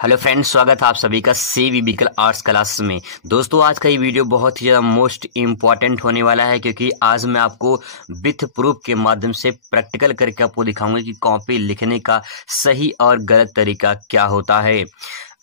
Hello friends, स्वागत है आप सभी का CVBCL आर्ट्स क्लास में। दोस्तों, आज का ये वीडियो बहुत ही ज़्यादा मोस्ट इम्पॉर्टेंट होने वाला है, क्योंकि आज मैं आपको विथ प्रूफ के माध्यम से प्रैक्टिकल करके आपको दिखाऊंगा कि कॉपी लिखने का सही और गलत तरीका क्या होता है।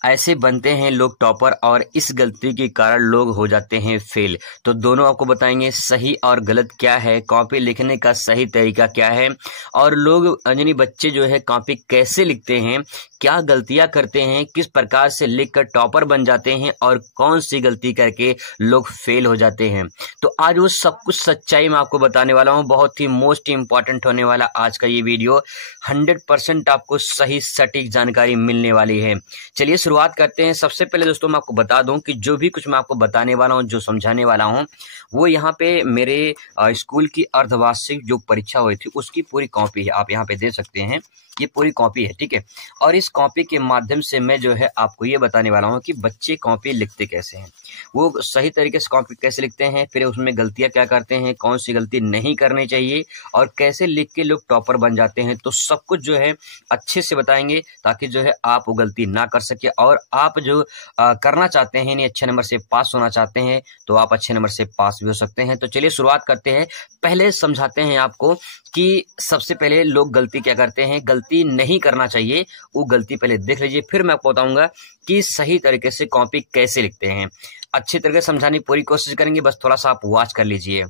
ऐसे बनते हैं लोग टॉपर और इस गलती के कारण लोग हो जाते हैं फेल। तो दोनों आपको बताएंगे सही और गलत क्या है, कॉपी लिखने का सही तरीका क्या है, और लोग यानी बच्चे जो है कॉपी कैसे लिखते हैं, क्या गलतियां करते हैं, किस प्रकार से लिखकर टॉपर बन जाते हैं और कौन सी गलती करके लोग फेल हो जाते हैं। तो आज वो सब कुछ सच्चाई मैं आपको बताने वाला हूँ। बहुत ही मोस्ट इम्पॉर्टेंट होने वाला आज का ये वीडियो। 100% आपको सही सटीक जानकारी मिलने वाली है। चलिए शुरुआत करते हैं। सबसे पहले दोस्तों मैं आपको बता दूं कि जो भी कुछ मैं आपको बताने वाला हूं, जो समझाने वाला हूं, वो यहाँ पे मेरे स्कूल की अर्धवार्षिक जो परीक्षा हुई थी उसकी पूरी कॉपी है। आप यहाँ पे दे सकते हैं, ये पूरी कॉपी है, ठीक है। और इस कॉपी के माध्यम से मैं जो है आपको ये बताने वाला हूँ कि बच्चे कॉपी लिखते कैसे हैं, वो सही तरीके से कॉपी कैसे लिखते हैं, फिर उसमें गलतियाँ क्या करते हैं, कौन सी गलती नहीं करनी चाहिए, और कैसे लिख के लोग टॉपर बन जाते हैं। तो सब कुछ जो है अच्छे से बताएंगे, ताकि जो है आप वो गलती ना कर सके, और आप जो करना चाहते हैं, यानी अच्छे नंबर से पास होना चाहते हैं, तो आप अच्छे नंबर से पास भी हो सकते हैं। तो चलिए शुरुआत करते हैं। पहले समझाते हैं आपको कि सबसे पहले लोग गलती क्या करते हैं, गलती नहीं करना चाहिए, वो गलती पहले देख लीजिए, फिर मैं आपको बताऊंगा कि सही तरीके से कॉपी कैसे लिखते हैं। अच्छी तरीके से समझाने की पूरी कोशिश करेंगे, बस थोड़ा सा आप वॉच कर लीजिए।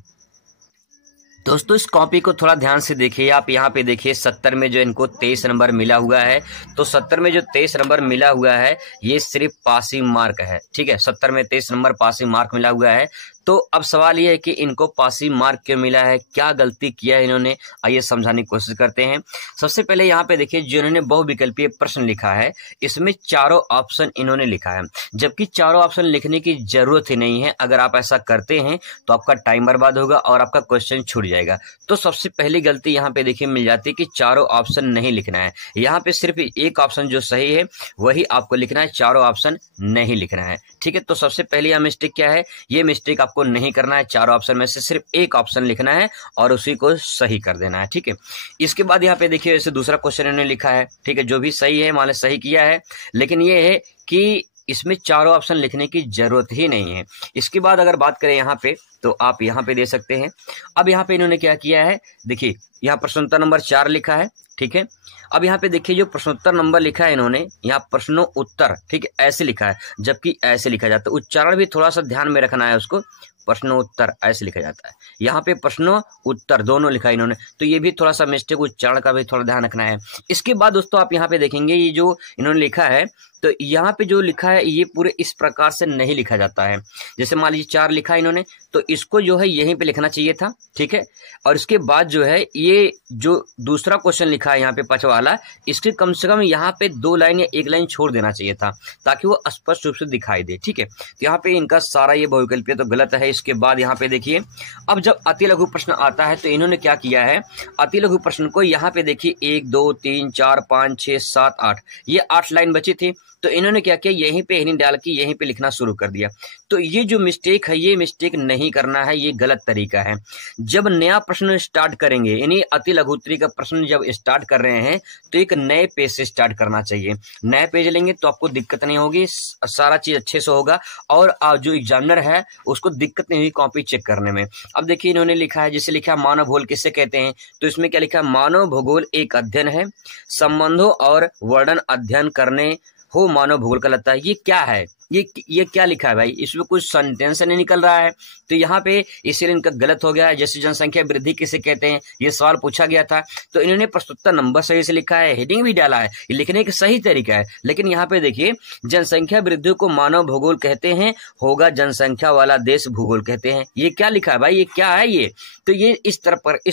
दोस्तों, इस कॉपी को थोड़ा ध्यान से देखिए। आप यहाँ पे देखिए 70 में जो इनको 23 नंबर मिला हुआ है, तो 70 में जो 23 नंबर मिला हुआ है ये सिर्फ पासिंग मार्क है, ठीक है। 70 में 23 नंबर पासिंग मार्क मिला हुआ है। तो अब सवाल ये है कि इनको पासिंग मार्क क्यों मिला है, क्या गलती किया है इन्होंने, आइए समझाने की कोशिश करते हैं। सबसे पहले यहाँ पे देखिए, जो इन्होंने बहुविकल्पीय प्रश्न लिखा है, इसमें चारों ऑप्शन इन्होंने लिखा है, जबकि चारों ऑप्शन लिखने की जरूरत ही नहीं है। अगर आप ऐसा करते हैं तो आपका टाइम बर्बाद होगा और आपका क्वेश्चन छूट जाएगा। तो सबसे पहली गलती यहाँ पे देखिए मिल जाती है कि चारों ऑप्शन नहीं लिखना है। यहाँ पे सिर्फ एक ऑप्शन जो सही है वही आपको लिखना है, चारों ऑप्शन नहीं लिखना है, ठीक है। तो सबसे पहली यह मिस्टेक क्या है, ये मिस्टेक आपको नहीं करना है। चारों ऑप्शन में से सिर्फ एक ऑप्शन लिखना है और उसी को सही कर देना है, ठीक है। इसके बाद यहाँ पे देखिए जैसे दूसरा क्वेश्चन इन्होंने लिखा है, ठीक है, जो भी सही है मान लो सही किया है, लेकिन ये है कि इसमें चारों ऑप्शन लिखने की जरूरत ही नहीं है। इसके बाद अगर बात करें यहाँ पे, तो आप यहाँ पे दे सकते हैं। अब यहाँ पे इन्होंने क्या किया है, देखिए यहाँ प्रश्नोत्तर नंबर 4 लिखा है, ठीक है। अब यहाँ पे देखिए जो प्रश्नोत्तर नंबर लिखा है इन्होंने, यहाँ प्रश्नो उत्तर, ठीक है, ऐसे लिखा है, जबकि ऐसे लिखा जाता है। उच्चारण भी थोड़ा सा ध्यान में रखना है उसको, प्रश्नोत्तर ऐसे लिखा जाता है, यहाँ पे प्रश्नो उत्तर दोनों लिखा है इन्होंने, तो ये भी थोड़ा सा मिस्टेक, उच्चारण का भी थोड़ा ध्यान रखना है। इसके बाद दोस्तों आप यहाँ पे देखेंगे ये जो इन्होंने लिखा है, तो यहाँ पे जो लिखा है ये पूरे इस प्रकार से नहीं लिखा जाता है। जैसे मान लीजिए 4 लिखा है इन्होंने, तो इसको जो है यहीं पे लिखना चाहिए था, ठीक है। और इसके बाद जो है ये जो दूसरा क्वेश्चन लिखा है यहाँ पे 5 वाला, इसके कम से कम यहाँ पे 2 लाइन या 1 लाइन छोड़ देना चाहिए था, ताकि वो स्पष्ट रूप से दिखाई दे, ठीक है। तो यहाँ पे इनका सारा ये बहुविकल्पीय तो गलत है। इसके बाद यहाँ पे देखिए, अब जब अति लघु प्रश्न आता है तो इन्होंने क्या किया है, अति लघु प्रश्न को यहाँ पे देखिए 1 2 3 4 5 6 7 8, ये 8 लाइन बची थी, तो इन्होंने क्या किया, यहीं पे हेडिंग डाल के यहीं पे लिखना शुरू कर दिया। तो ये जो मिस्टेक है, ये मिस्टेक नहीं करना है, ये गलत तरीका है। जब नया प्रश्न स्टार्ट करेंगे, यानी अति लघुत्तरी का प्रश्न जब स्टार्ट कर रहे हैं, तो एक नए पेज से स्टार्ट करना चाहिए। नए पेज लेंगे तो आपको दिक्कत नहीं होगी, सारा चीज अच्छे से होगा, और जो एग्जामिनर है उसको दिक्कत नहीं होगी कॉपी चेक करने में। अब देखिए इन्होंने लिखा है, जैसे लिखा है मानव भूगोल किसे कहते हैं, तो इसमें क्या लिखा है, मानव भूगोल एक अध्ययन है, संबंधों और वर्णन अध्ययन करने हो मानव भूगोल कहलाता है। ये क्या है, ये क्या लिखा है भाई, इसमें कुछ सेंटेंस नहीं निकल रहा है, तो यहाँ पे इसीलिए इनका गलत हो गया है। जैसे जनसंख्या वृद्धि किसे कहते हैं, ये सवाल पूछा गया था, तो इन्होंने प्रश्नोत्तर नंबर सही से लिखा है, हेडिंग भी डाला है, ये लिखने का सही तरीका है। लेकिन यहाँ पे देखिए जनसंख्या वृद्धि को मानव भूगोल कहते हैं, होगा जनसंख्या वाला देश भूगोल कहते हैं। ये क्या लिखा है भाई, ये क्या है ये, तो ये इस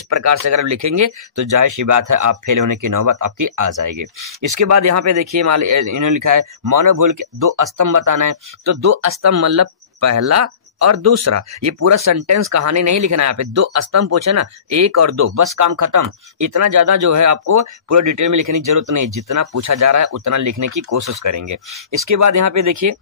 प्रकार से अगर आप लिखेंगे तो जाहिर सी बात है आप फेल होने की नौबत आपकी आ जाएगी। इसके बाद यहाँ पे देखिए इन्होंने लिखा है मानव भूगोल के 2 स्तंभ बताना है, तो 2 स्तंभ मतलब पहला और दूसरा, ये पूरा सेंटेंस कहानी नहीं लिखना है। यहाँ पे 2 स्तंभ पूछे ना, 1 और 2, बस काम खत्म। इतना ज्यादा जो है आपको पूरा डिटेल में लिखने की जरूरत नहीं, जितना पूछा जा रहा है उतना लिखने की कोशिश करेंगे। इसके बाद यहाँ पे देखिए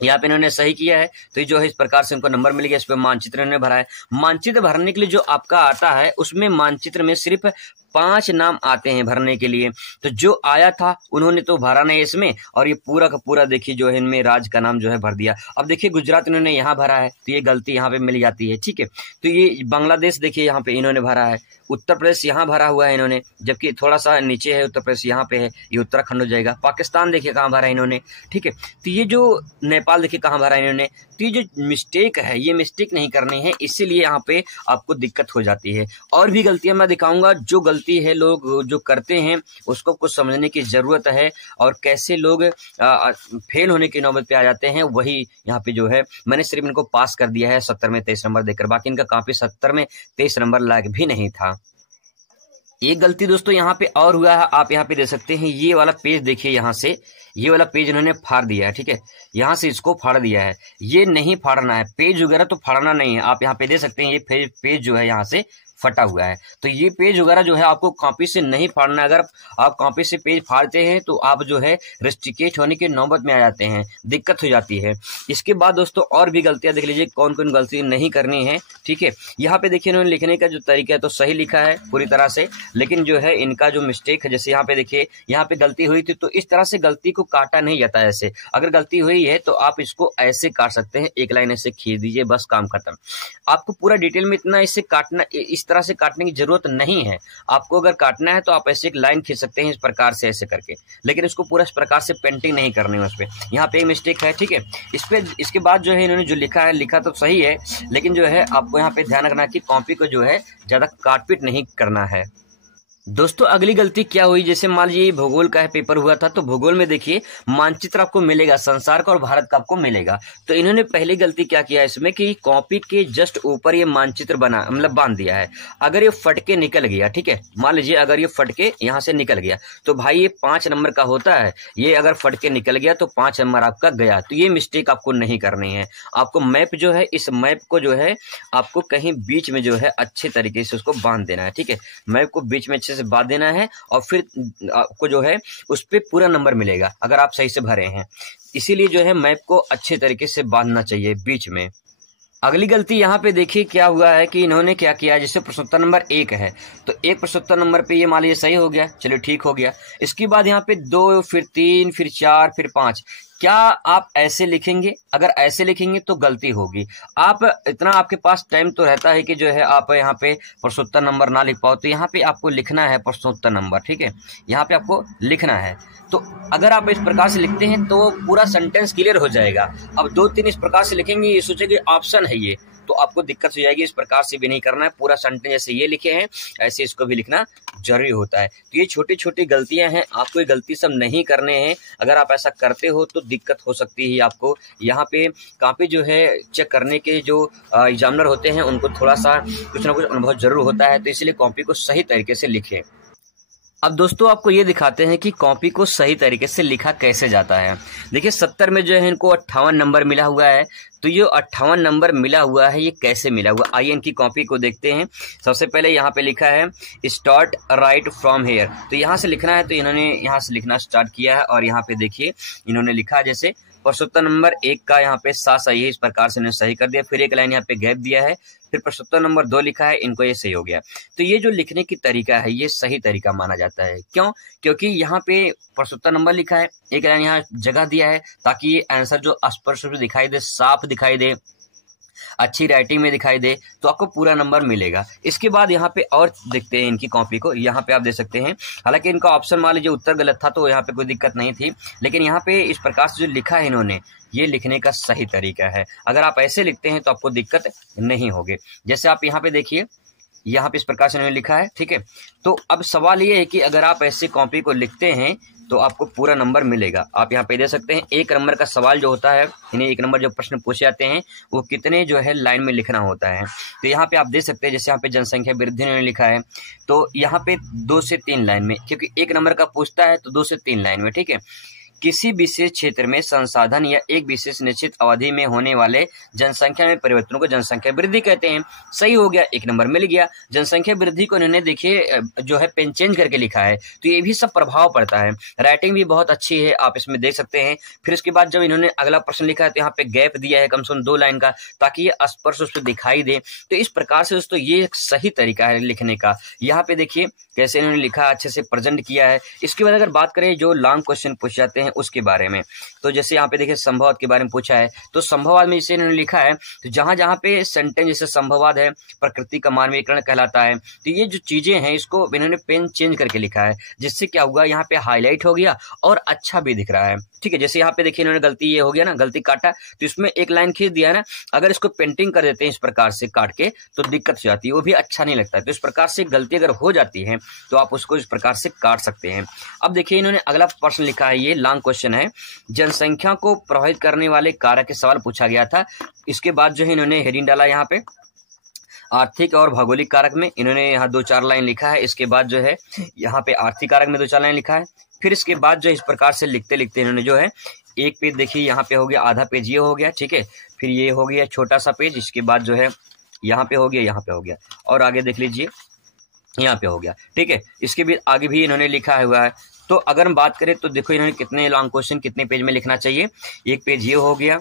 यहाँ पे इन्होंने सही किया है, तो जो है इस प्रकार से उनको नंबर मिल गया। इस पे मानचित्र इन्होंने भरा है। मानचित्र भरने के लिए जो आपका आता है उसमें मानचित्र में सिर्फ 5 नाम आते हैं भरने के लिए। तो जो आया था उन्होंने तो भरा नहीं इसमें, और ये पूरा का पूरा देखिए जो है इनमें राज्य का नाम जो है भर दिया। अब देखिए गुजरात इन्होंने यहाँ भरा है तो ये गलती यहाँ पे मिल जाती है, ठीक है। तो ये बांग्लादेश देखिए यहाँ पे इन्होंने भरा है, उत्तर प्रदेश यहाँ भरा हुआ है इन्होंने, जबकि थोड़ा सा नीचे है उत्तर प्रदेश, यहाँ पे है, ये उत्तराखंड हो जाएगा। पाकिस्तान देखिए कहाँ भरा है इन्होंने, ठीक है। तो ये जो नेपाल देखिए कहाँ भरा है इन्होंने। तो ये जो मिस्टेक है ये मिस्टेक नहीं करनी है, इसीलिए यहाँ पे आपको दिक्कत हो जाती है। और भी गलतियां मैं दिखाऊंगा, जो गलती है लोग जो करते हैं उसको कुछ समझने की जरूरत है, और कैसे लोग फेल होने की नौबत पे आ जाते हैं, वही यहाँ पे जो है मैंने सिर्फ इनको पास कर दिया है 70 में 23 नंबर देकर, बाकी इनका कॉपी 70 में 23 नंबर लायक भी नहीं था। एक गलती दोस्तों यहाँ पे और हुआ है, आप यहाँ पे दे सकते हैं, ये वाला पेज देखिए, यहाँ से ये वाला पेज इन्होंने फाड़ दिया है, ठीक है, यहाँ से इसको फाड़ दिया है। ये नहीं फाड़ना है, पेज वगैरह तो फाड़ना नहीं है। आप यहाँ पे दे सकते हैं ये पेज जो है यहाँ से फटा हुआ है, तो ये पेज वगैरह जो है आपको कॉपी से नहीं फाड़ना है। अगर आप कॉपी से पेज फाड़ते हैं तो आप जो है रेस्ट्रिकेट होने की नौबत में आ जाते हैं, दिक्कत हो जाती है। इसके बाद दोस्तों और भी गलतियां देख लीजिए, कौन कौन गलती नहीं करनी है, ठीक है। यहाँ पे देखिए इन्होंने लिखने का जो तरीका है तो सही लिखा है पूरी तरह से, लेकिन जो है इनका जो मिस्टेक है, जैसे यहाँ पे देखिए यहाँ पे गलती हुई थी, तो इस तरह से गलती को काटा नहीं जाता है ऐसे। अगर गलती हुई है तो आप इसको ऐसे काट सकते हैं, एक लाइन ऐसे खींच दीजिए, बस काम खत्म। आपको पूरा डिटेल में इतना इससे काटना, इस तरह से काटने की जरूरत नहीं है। आपको अगर काटना है तो आप ऐसे एक लाइन खींच सकते हैं इस प्रकार से ऐसे करके, लेकिन इसको पूरा इस प्रकार से पेंटिंग नहीं करनी है उस पे। यहाँ पे एक मिस्टेक है, ठीक है। इस पे इसके बाद जो है इन्होंने जो लिखा है, लिखा तो सही है, लेकिन जो है आपको यहाँ पे ध्यान रखना कि कॉपी को जो है ज्यादा काटपीट नहीं करना है। दोस्तों अगली गलती क्या हुई, जैसे मान लीजिए भूगोल का पेपर हुआ था, तो भूगोल में देखिए मानचित्र आपको मिलेगा संसार का और भारत का आपको मिलेगा। तो इन्होंने पहली गलती क्या किया इसमें कि कॉपी के जस्ट ऊपर ये मानचित्र बना, मतलब बांध दिया है। अगर ये फटके निकल गया, ठीक है, मान लीजिए अगर ये फटके यहाँ से निकल गया तो भाई ये 5 नंबर का होता है, ये अगर फटके निकल गया तो 5 नंबर आपका गया। तो ये मिस्टेक आपको नहीं करनी है। आपको मैप जो है, इस मैप को जो है आपको कहीं बीच में जो है अच्छे तरीके से उसको बांध देना है, ठीक है। मैप को बीच में अच्छे से बांध देना है, और फिर आपको जो है उस पे पूरा नंबर मिलेगा अगर आप सही से भरे हैं। इसीलिए जो है मैप को अच्छे तरीके से बांधना चाहिए बीच में। अगली गलती यहाँ पे देखिए क्या हुआ है कि इन्होंने क्या किया, जैसे प्रश्नोत्तर नंबर 1 है तो एक प्रश्नोत्तर नंबर पे ये मान लीजिए सही हो गया, चलिए ठीक हो गया। इसके बाद यहाँ पे 2, फिर 3, फिर 4, फिर 5। क्या आप ऐसे लिखेंगे? अगर ऐसे लिखेंगे तो गलती होगी। आप इतना, आपके पास टाइम तो रहता है कि जो है आप यहाँ पे प्रश्नोत्तर नंबर ना लिख पाओ, तो यहाँ पे आपको लिखना है प्रश्नोत्तर नंबर, ठीक है, यहाँ पे आपको लिखना है। तो अगर आप इस प्रकार से लिखते हैं तो पूरा सेंटेंस क्लियर हो जाएगा। अब 2-3 इस प्रकार से लिखेंगे, ये सोचेंगे ऑप्शन है ये, तो आपको दिक्कत हो जाएगी। इस प्रकार से भी नहीं करना है, पूरा सेंटेंस जैसे ये लिखे हैं ऐसे इसको भी लिखना जरूरी होता है। तो ये छोटी छोटी गलतियां हैं, आपको ये गलती सब नहीं करने हैं। अगर आप ऐसा करते हो तो दिक्कत हो सकती है आपको। यहाँ पे कॉपी जो है चेक करने के जो एग्जामिनर होते हैं उनको थोड़ा सा कुछ ना कुछ अनुभव जरूर होता है, तो इसलिए कॉपी को सही तरीके से लिखें। अब दोस्तों आपको ये दिखाते हैं कि कॉपी को सही तरीके से लिखा कैसे जाता है। देखिए 70 में जो है इनको 58 नंबर मिला हुआ है, तो ये 58 नंबर मिला हुआ है, ये कैसे मिला हुआ, आइए इनकी कॉपी को देखते हैं। सबसे पहले यहाँ पे लिखा है स्टार्ट राइट फ्रॉम हेयर, तो यहाँ से लिखना है, तो इन्होंने यहाँ से लिखना स्टार्ट किया है। और यहाँ पे देखिए इन्होंने लिखा जैसे प्रश्नोत्तर नंबर 1 का यहाँ पे सही है, इस प्रकार से इन्होंने सही कर दिया। फिर एक लाइन यहाँ पे गैप दिया है, फिर प्रश्नोत्तर नंबर 2 लिखा है, इनको ये सही हो गया। तो ये जो लिखने की तरीका है ये सही तरीका माना जाता है। क्यों? क्योंकि यहाँ पे प्रश्नोत्तर नंबर लिखा है, एक लाइन यहाँ जगह दिया है ताकि ये आंसर जो स्पष्ट रूप से दिखाई दे, साफ दिखाई दे, अच्छी राइटिंग में दिखाई दे, तो आपको पूरा नंबर मिलेगा। इसके बाद यहाँ पे और देखते हैं इनकी कॉपी को, यहाँ पे आप देख सकते हैं, हालांकि इनका ऑप्शन मान लीजिए उत्तर गलत था तो यहाँ पे कोई दिक्कत नहीं थी, लेकिन यहाँ पे इस प्रकार से जो लिखा है इन्होंने, ये लिखने का सही तरीका है। अगर आप ऐसे लिखते हैं तो आपको दिक्कत नहीं होगी। जैसे आप यहाँ पे देखिए, यहाँ पे इस प्रकार से इन्होंने लिखा है, ठीक है। तो अब सवाल ये है कि अगर आप ऐसे कॉपी को लिखते हैं तो आपको पूरा नंबर मिलेगा। आप यहाँ पे दे सकते हैं 1 नंबर का सवाल जो होता है, इन्हें 1 नंबर जो प्रश्न पूछे जाते हैं वो कितने जो है लाइन में लिखना होता है। तो यहाँ पे आप दे सकते हैं, जैसे यहाँ पे जनसंख्या वृद्धि ने लिखा है तो यहाँ पे 2 से 3 लाइन में, क्योंकि 1 नंबर का पूछता है तो 2 से 3 लाइन में, ठीक है। किसी विशेष क्षेत्र में संसाधन या एक विशेष निश्चित अवधि में होने वाले जनसंख्या में परिवर्तनों को जनसंख्या वृद्धि कहते हैं। सही हो गया, 1 नंबर मिल गया। जनसंख्या वृद्धि को इन्होंने देखिए जो है पेन चेंज करके लिखा है, तो ये भी सब प्रभाव पड़ता है। राइटिंग भी बहुत अच्छी है, आप इसमें देख सकते हैं। फिर उसके बाद जब इन्होंने अगला प्रश्न लिखा है तो यहाँ पे गैप दिया है कम से कम 2 लाइन का, ताकि ये स्पर्श उस पर दिखाई दे। तो इस प्रकार से दोस्तों ये एक सही तरीका है लिखने का। यहाँ पे देखिए कैसे इन्होंने लिखा, अच्छे से प्रेजेंट किया है। इसके बाद अगर बात करें जो लॉन्ग क्वेश्चन पूछ जाते हैं उसके बारे में, तो जैसे यहाँ पे देखिए संभववाद के बारे में पूछा है, तो संभववाद में जैसे इन्होंने लिखा है, तो जहां जहां पे सेंटेंस जैसे संभववाद है, प्रकृति का मानवीकरण कहलाता है, तो ये जो चीजें हैं इसको इन्होंने पेन चेंज करके लिखा है, जिससे क्या हुआ यहाँ पे हाईलाइट हो गया और अच्छा भी दिख रहा है। ठीक है, जैसे यहाँ पे देखिए इन्होंने गलती ये हो गया ना, गलती काटा तो इसमें एक लाइन खींच दिया ना, अगर इसको पेंटिंग कर देते हैं इस प्रकार से काट के तो दिक्कत हो जाती है, वो भी अच्छा नहीं लगता है। तो इस प्रकार से गलती अगर हो जाती है तो आप उसको इस प्रकार से काट सकते हैं। अब देखिए इन्होंने अगला प्रश्न लिखा है, ये लॉन्ग क्वेश्चन है, जनसंख्या को प्रभावित करने वाले कारक के सवाल पूछा गया था। इसके बाद जो है इन्होंने हेडिंग डाला यहाँ पे आर्थिक और भौगोलिक कारक में, इन्होंने यहाँ 2-4 लाइन लिखा है। इसके बाद जो है यहाँ पे आर्थिक कारक में 2-4 लाइन लिखा है। फिर इसके बाद जो इस प्रकार से लिखते लिखते इन्होंने जो है एक पेज देखिए यहाँ पे हो गया, आधा पेज ये हो गया, ठीक है, फिर ये हो गया छोटा सा पेज, इसके बाद जो है यहाँ पे हो गया, यहाँ पे हो गया, और आगे देख लीजिए यहाँ पे हो गया। ठीक है, इसके भी आगे भी इन्होंने लिखा हुआ है। तो अगर हम बात करें तो देखो इन्होंने कितने लॉन्ग क्वेश्चन कितने पेज में लिखना चाहिए, 1 पेज ये हो गया,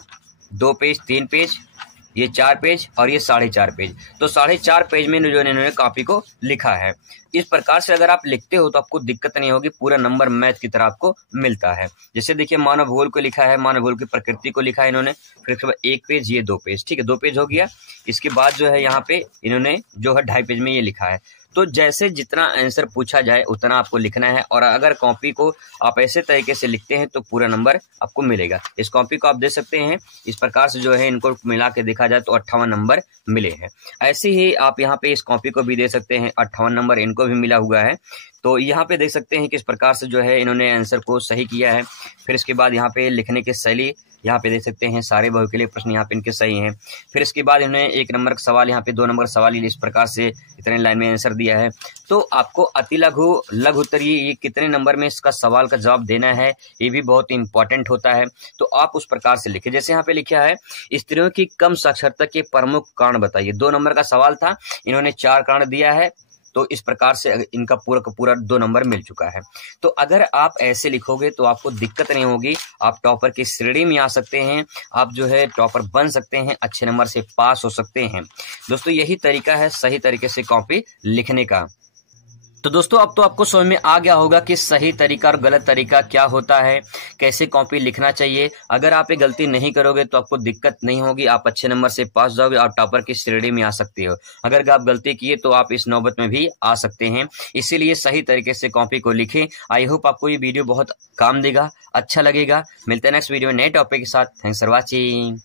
2 पेज, 3 पेज, ये 4 पेज और ये 4.5 पेज। तो 4.5 पेज में जो इन्होंने कॉपी को लिखा है। इस प्रकार से अगर आप लिखते हो तो आपको दिक्कत नहीं होगी, पूरा नंबर मैथ की तरह आपको मिलता है। जैसे देखिए मानव भूगोल को लिखा है, मानव भूगोल की प्रकृति को लिखा है इन्होंने, फिर उसके बाद 1 पेज, ये 2 पेज, ठीक है, 2 पेज हो गया। इसके बाद जो है यहाँ पे इन्होंने जो है 2.5 पेज में ये लिखा है। तो जैसे जितना आंसर पूछा जाए उतना आपको लिखना है, और अगर कॉपी को आप ऐसे तरीके से लिखते हैं तो पूरा नंबर आपको मिलेगा। इस कॉपी को आप दे सकते हैं, इस प्रकार से जो है इनको मिला के देखा जाए तो 58 नंबर मिले हैं। ऐसे ही आप यहाँ पे इस कॉपी को भी दे सकते हैं, 58 नंबर इनको भी मिला हुआ है। तो यहाँ पे देख सकते हैं किस प्रकार से जो है इन्होंने आंसर को सही किया है। फिर इसके बाद यहाँ पे लिखने की शैली यहाँ पे देख सकते हैं, सारे बहु के लिए प्रश्न यहाँ पे इनके सही हैं। फिर इसके बाद इन्होंने 1 नंबर का सवाल, यहाँ पे 2 नंबर का सवाल इस प्रकार से इतने लाइन में आंसर दिया है। तो आपको अति लघु, लघु उत्तरीय, ये कितने नंबर में इसका सवाल का जवाब देना है, ये भी बहुत इंपॉर्टेंट होता है। तो आप उस प्रकार से लिखे, जैसे यहाँ पे लिखा है स्त्रियों की कम साक्षरता के प्रमुख कारण बताइए। 2 नंबर का सवाल था, इन्होंने 4 कारण दिया है, तो इस प्रकार से इनका पूरा का पूरा 2 नंबर मिल चुका है। तो अगर आप ऐसे लिखोगे तो आपको दिक्कत नहीं होगी, आप टॉपर की श्रेणी में आ सकते हैं, आप जो है टॉपर बन सकते हैं, अच्छे नंबर से पास हो सकते हैं। दोस्तों यही तरीका है सही तरीके से कॉपी लिखने का। तो दोस्तों अब तो आपको समझ में आ गया होगा कि सही तरीका और गलत तरीका क्या होता है, कैसे कॉपी लिखना चाहिए। अगर आप ये गलती नहीं करोगे तो आपको दिक्कत नहीं होगी, आप अच्छे नंबर से पास जाओगे, आप टॉपर की श्रेणी में आ सकते हो। अगर आप गलती किए तो आप इस नौबत में भी आ सकते हैं, इसीलिए सही तरीके से कॉपी को लिखें। आई होप आपको ये वीडियो बहुत काम देगा, अच्छा लगेगा। मिलते हैं नेक्स्ट वीडियो नए टॉपिक के साथ। Thanks for watching.